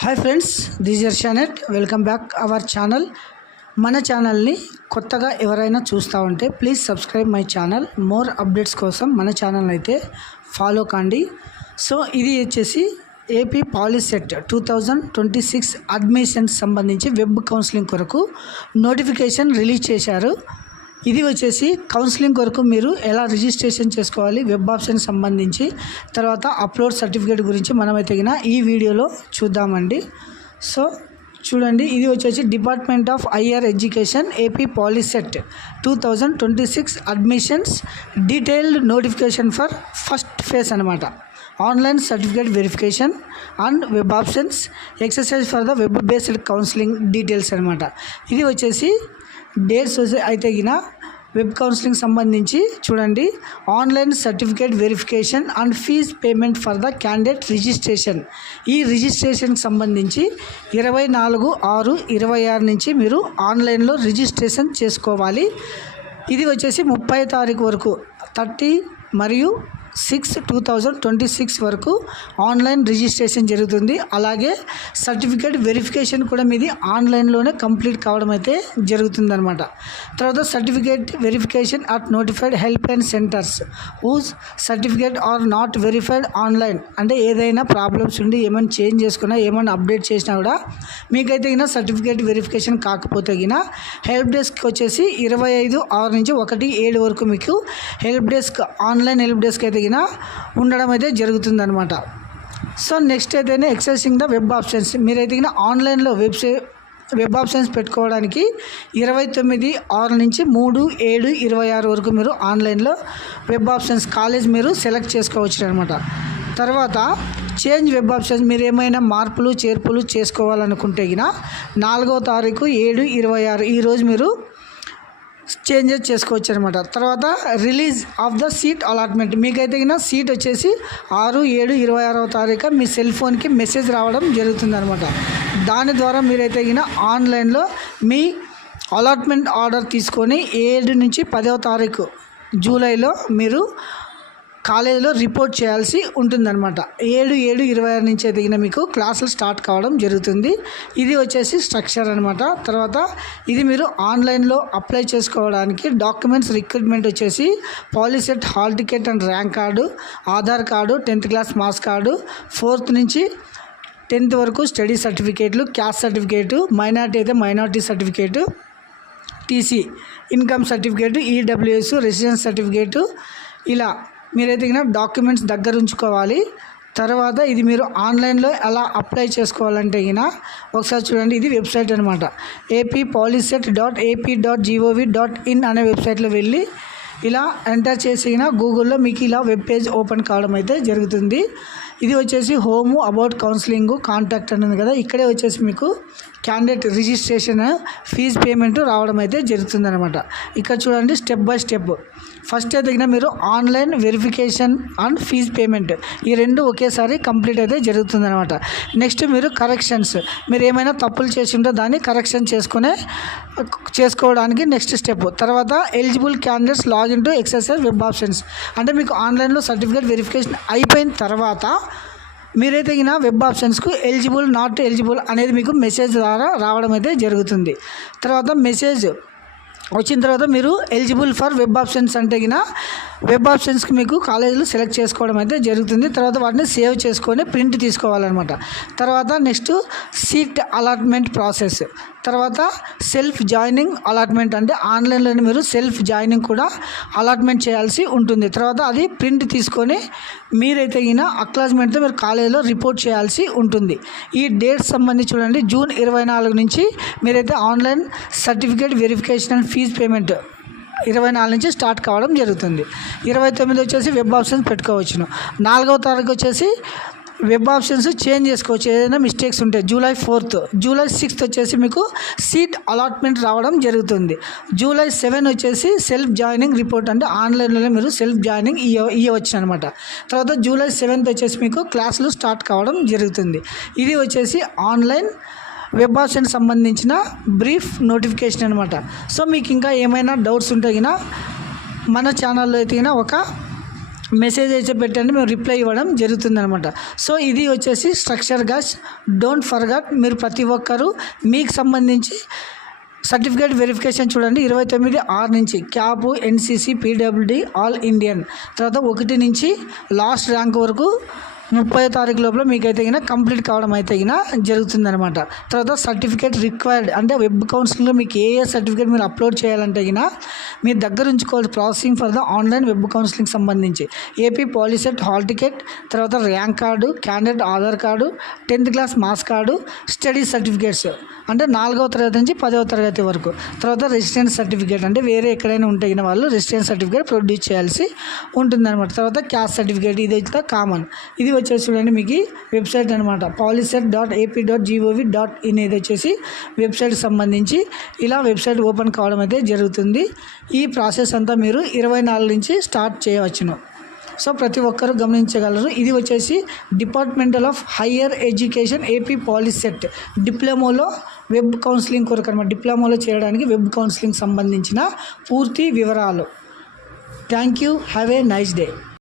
Hi friends, this year షానెట్. Welcome back our channel. మన ఛానల్ని కొత్తగా ఎవరైనా చూస్తూ ఉంటే please subscribe my channel. More updates కోసం మన ఛానల్ అయితే ఫాలో కండి. సో ఇది వచ్చేసి ఏపీ పాలిసెట్ 2026 అడ్మిషన్స్ సంబంధించి వెబ్ కౌన్సిలింగ్ కొరకు నోటిఫికేషన్ రిలీజ్ చేశారు. ఇది వచ్చేసి కౌన్సిలింగ్ కొరకు మీరు ఎలా రిజిస్ట్రేషన్ చేసుకోవాలి, వెబ్ ఆప్షన్ సంబంధించి, తర్వాత అప్లోడ్ సర్టిఫికేట్ గురించి మనమైతే ఈ వీడియోలో చూద్దామండి. సో చూడండి, ఇది వచ్చేసి department of higher education AP POLYCET 2026 admissions detailed notification for first phase అనమాట. Online certificate verification and web options exercise for the web based counselling details అనమాట. ఇది వచ్చేసి డేట్స్ అయితే వెబ్ కౌన్సిలింగ్ సంబంధించి చూడండి, online certificate verification and fees payment for the candidate registration. ఈ రిజిస్ట్రేషన్కి సంబంధించి 24/6/26 నుంచి మీరు ఆన్లైన్లో రిజిస్ట్రేషన్ చేసుకోవాలి. ఇది వచ్చేసి 30 తారీఖు వరకు 30 మరియు 6/2026 వరకు ఆన్లైన్ రిజిస్ట్రేషన్ జరుగుతుంది. అలాగే సర్టిఫికేట్ వెరిఫికేషన్ కూడా మీది ఆన్లైన్లోనే కంప్లీట్ కావడం అయితే జరుగుతుందన్నమాట. తర్వాత certificate verification at notified help line centres whose certificate are not verified online. అంటే ఏదైనా ప్రాబ్లమ్స్ ఉండి ఏమైనా చేంజ్ చేసుకున్నా, ఏమైనా అప్డేట్ చేసినా కూడా మీకైతే సర్టిఫికేట్ వెరిఫికేషన్ కాకపోతే హెల్ప్ డెస్క్ వచ్చేసి 25/6 నుంచి 1/7 వరకు మీకు help desk, online help desk అయితే ఉండడం అయితే జరుగుతుందన్నమాట. సో నెక్స్ట్ అయితేనే ఎక్సెసింగ్ ద వెబ్ ఆప్షన్స్. మీరైతే ఆన్లైన్లో వెబ్ ఆప్షన్స్ పెట్టుకోవడానికి 29/6 నుంచి 3/7/26 వరకు మీరు ఆన్లైన్లో వెబ్ ఆప్షన్స్ కాలేజ్ మీరు సెలెక్ట్ చేసుకోవచ్చు అనమాట. తర్వాత చేంజ్ వెబ్ ఆప్షన్స్, మీరు ఏమైనా మార్పులు చేర్పులు చేసుకోవాలనుకుంటే 4వ తారీఖు 7/26 ఈరోజు మీరు చేంజెస్ చేసుకోవచ్చు అనమాట. తర్వాత release of the seat allotment, మీకైతే సీట్ వచ్చేసి 6/7/26 తారీఖు మీ సెల్ ఫోన్కి మెసేజ్ రావడం జరుగుతుందనమాట. దాని ద్వారా మీరైతే ఆన్లైన్లో మీ అలాట్మెంట్ ఆర్డర్ తీసుకొని 7 నుంచి 10వ తారీఖు జూలైలో మీరు కాలేజీలో రిపోర్ట్ చేయాల్సి ఉంటుందన్నమాట. 7/7/26 నుంచి అయితే మీకు క్లాసులు స్టార్ట్ కావడం జరుగుతుంది. ఇది వచ్చేసి స్ట్రక్చర్ అనమాట. తర్వాత ఇది మీరు ఆన్లైన్లో అప్లై చేసుకోవడానికి డాక్యుమెంట్స్ రిక్రూట్మెంట్ వచ్చేసి POLYCET hall ticket and rank card, Aadhaar card, 10th class marks card, 4th నుంచి 10th వరకు స్టడీ సర్టిఫికేట్లు, క్యాస్ట్ సర్టిఫికేటు, మైనార్టీ అయితే minority certificate, TC, income certificate, EWS, residence certificate, ఇలా మీరైతే డాక్యుమెంట్స్ దగ్గర ఉంచుకోవాలి. తర్వాత ఇది మీరు ఆన్లైన్లో ఎలా అప్లై చేసుకోవాలంటే ఒకసారి చూడండి, ఇది వెబ్సైట్ అనమాట. appoliset.ap.gov.in అనే వెబ్సైట్లో వెళ్ళి ఇలా ఎంటర్ చేసి గూగుల్లో మీకు ఇలా వెబ్ పేజ్ ఓపెన్ కావడం అయితే జరుగుతుంది. ఇది వచ్చేసి హోము, అబౌట్ కౌన్సిలింగ్, కాంటాక్ట్ అనేది కదా, ఇక్కడే వచ్చేసి మీకు క్యాండిడేట్ రిజిస్ట్రేషన్, ఫీజ్ పేమెంట్ రావడం అయితే జరుగుతుంది అనమాట. ఇక్కడ చూడండి, స్టెప్ బై స్టెప్. ఫస్ట్ అయితే మీరు online verification and fees payment ఈ రెండు ఒకేసారి కంప్లీట్ అయితే జరుగుతుంది అనమాట. నెక్స్ట్ మీరు కరెక్షన్స్, మీరు ఏమైనా తప్పులు చేసి ఉంటే దాన్ని కరెక్షన్ చేసుకోవడానికి నెక్స్ట్ స్టెప్. తర్వాత eligible candidates login to exercise web options, అంటే మీకు ఆన్లైన్లో సర్టిఫికేట్ వెరిఫికేషన్ అయిపోయిన తర్వాత మీరైతే వెబ్ ఆప్షన్స్కు ఎలిజిబుల్, నాట్ ఎలిజిబుల్ అనేది మీకు మెసేజ్ ద్వారా రావడం అయితే జరుగుతుంది. తర్వాత మెసేజ్ వచ్చిన తర్వాత మీరు ఎలిజిబుల్ ఫర్ వెబ్ ఆప్షన్స్ అంటే వెబ్ ఆప్షన్స్కి మీకు కాలేజీలో సెలెక్ట్ చేసుకోవడం అయితే జరుగుతుంది. తర్వాత వాటిని సేవ్ చేసుకొని ప్రింట్ తీసుకోవాలన్నమాట. తర్వాత నెక్స్ట్ సీట్ అలాట్మెంట్ ప్రాసెస్, తర్వాత సెల్ఫ్ జాయినింగ్ అలాట్మెంట్, అంటే ఆన్లైన్లోనే మీరు సెల్ఫ్ జాయినింగ్ కూడా అలాట్మెంట్ చేయాల్సి ఉంటుంది. తర్వాత అది ప్రింట్ తీసుకొని మీరైతే అక్నాలెడ్జ్మెంట్తో మీరు కాలేజీలో రిపోర్ట్ చేయాల్సి ఉంటుంది. ఈ డేట్స్ సంబంధించి చూడండి, జూన్ 24 నుంచి మీరైతే online certificate verification and fees payment 24 నుంచి స్టార్ట్ కావడం జరుగుతుంది. 29 వచ్చేసి వెబ్ ఆప్షన్స్ పెట్టుకోవచ్చును. 4వ తారీఖు వచ్చేసి వెబ్ ఆప్షన్స్ చేంజ్ చేసుకోవచ్చు, ఏదైనా మిస్టేక్స్ ఉంటే. జూలై 6th వచ్చేసి మీకు సీట్ అలాట్మెంట్ రావడం జరుగుతుంది. జూలై 7 వచ్చేసి సెల్ఫ్ జాయినింగ్ రిపోర్ట్, అంటే ఆన్లైన్లోనే మీరు సెల్ఫ్ జాయినింగ్ ఇవ్వచ్చు అనమాట. తర్వాత జూలై 7th వచ్చేసి మీకు క్లాసులు స్టార్ట్ కావడం జరుగుతుంది. ఇది వచ్చేసి ఆన్లైన్ వెబ్ ఆప్షన్ సంబంధించిన బ్రీఫ్ నోటిఫికేషన్ అనమాట. సో మీకు ఇంకా ఏమైనా డౌట్స్ ఉంటే మన ఛానల్లో అయితే ఒక మెసేజ్ అయితే పెట్టండి, మేము రిప్లై ఇవ్వడం జరుగుతుందనమాట. సో ఇది వచ్చేసి స్ట్రక్చర్ గైస్. డోంట్ ఫర్గట్, మీరు ప్రతి ఒక్కరూ మీకు సంబంధించి సర్టిఫికేట్ వెరిఫికేషన్ చూడండి. 29/6 నుంచి cap, NCC, PWD, all Indian, తర్వాత 1 నుంచి లాస్ట్ ర్యాంక్ వరకు 30వ తారీఖు లోపల మీకైతే గిన కంప్లీట్ కావడం అయితే గిన జరుగుతుందనమాట. తర్వాత సర్టిఫికేట్ రిక్వైర్డ్ అంటే వెబ్ కౌన్సిలింగ్లో మీకు ఏ సర్టిఫికేట్ మీరు అప్లోడ్ చేయాలంటే గిన మీ దగ్గర ఉంచుకోవాలి processing for the online web counselling సంబంధించి ఏపీ పాలిసెట్ హాల్ టికెట్, తర్వాత rank card, candidate Aadhaar card, 10th class marks card, study certificates అంటే 4వ తరగతి నుంచి 10వ తరగతి వరకు, తర్వాత రెసిడెన్స్ సర్టిఫికేట్ అంటే వేరే ఎక్కడైనా ఉంటే గిన వాళ్ళు రెసిడెన్స్ సర్టిఫికేట్ ప్రొడ్యూస్ చేయాల్సి ఉంటుందన్నమాట. తర్వాత క్యాస్ట్ సర్టిఫికేట్, ఇది అయితే కామన్. ఇది వచ్చేసి చూడండి మీకు వెబ్సైట్ అనమాట, polyset.ap.gov.in. ఇది వచ్చేసి వెబ్సైట్కి సంబంధించి ఇలా వెబ్సైట్ ఓపెన్ కావడం అయితే జరుగుతుంది. ఈ ప్రాసెస్ అంతా మీరు 24 నుంచి స్టార్ట్ చేయవచ్చును. సో ప్రతి ఒక్కరూ గమనించగలరు. ఇది వచ్చేసి departmental of higher education AP POLYCET డిప్లొమాలో వెబ్ కౌన్సిలింగ్ కొరకు అనమాట. డిప్లొమాలో చేయడానికి వెబ్ కౌన్సిలింగ్ సంబంధించిన పూర్తి వివరాలు. Thank you. Have a nice day.